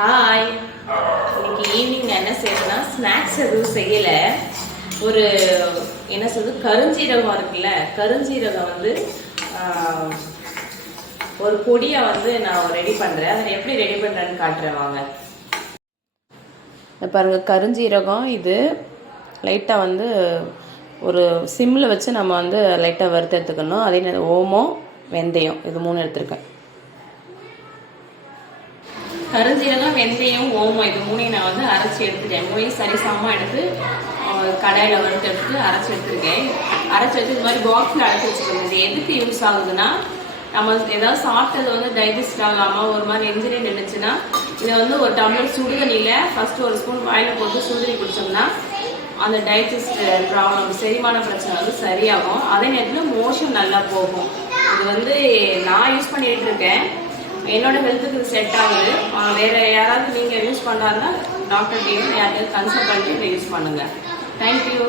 Hi. இன்னைக்கு evening என்ன செய்யறேன்னா snacks எதுவும் செய்யலை. ஒரு என்ன சொல்றது, கருஞ்சீரகம் இருக்குல்ல, கருஞ்சீரகம் வந்து ஒரு பொடியை வந்து நான் ரெடி பண்ணுறேன். அதை எப்படி ரெடி பண்ணுறேன்னு காட்டுறேன் வாங்க. பாருங்கள், கருஞ்சீரகம் இது லைட்டாக வந்து ஒரு சிம்மில் வச்சு நம்ம வந்து லைட்டாக வறுத்து எடுத்துக்கணும். அதே ஓமம், வெந்தயம், இது 3 எடுத்துருக்கேன். கருஞ்சீரகம், வெந்தயம், ஓமம், இது 3ஐயும் நான் வந்து அரைச்சி எடுத்துட்டேன். 3ஐயும் சரிசமமாக எடுத்து கடாயில் வறுத்து எடுத்து அரைச்சி எடுத்துருக்கேன். அரைச்சி வச்சு இது மாதிரி பாக்ஸில் அரைச்சி வச்சுக்கணும். இது எதுக்கு யூஸ் ஆகுதுன்னா, நம்ம ஏதாவது சாப்பிட்டது வந்து டைஜஸ்ட் ஆகாமல் ஒரு மாதிரி எஞ்சினே நின்றுச்சுன்னா இதை வந்து ஒரு டம்ளர் சுடுதண்ணியில் ஃபஸ்ட்டு ஒரு ஸ்பூன் வாயில் போட்டு சுடுதண்ணி குடித்தோம்னா அந்த டைஜஸ்ட் ப்ராப்ளம், செரிமான பிரச்சனை வந்து சரியாகும். அதே நேரத்தில் மோஷன் நல்லா போகும். இது வந்து நான் யூஸ் பண்ணிகிட்டு இருக்கேன். என்னோட ஹெல்த்துக்கு இது செட் ஆகுது. வேறு யாராவது நீங்கள் யூஸ் பண்ணாருன்னா டாக்டர் யாராவது கன்சல்ட் பண்ணிட்டு இதை யூஸ் பண்ணுங்கள். தேங்க்யூ.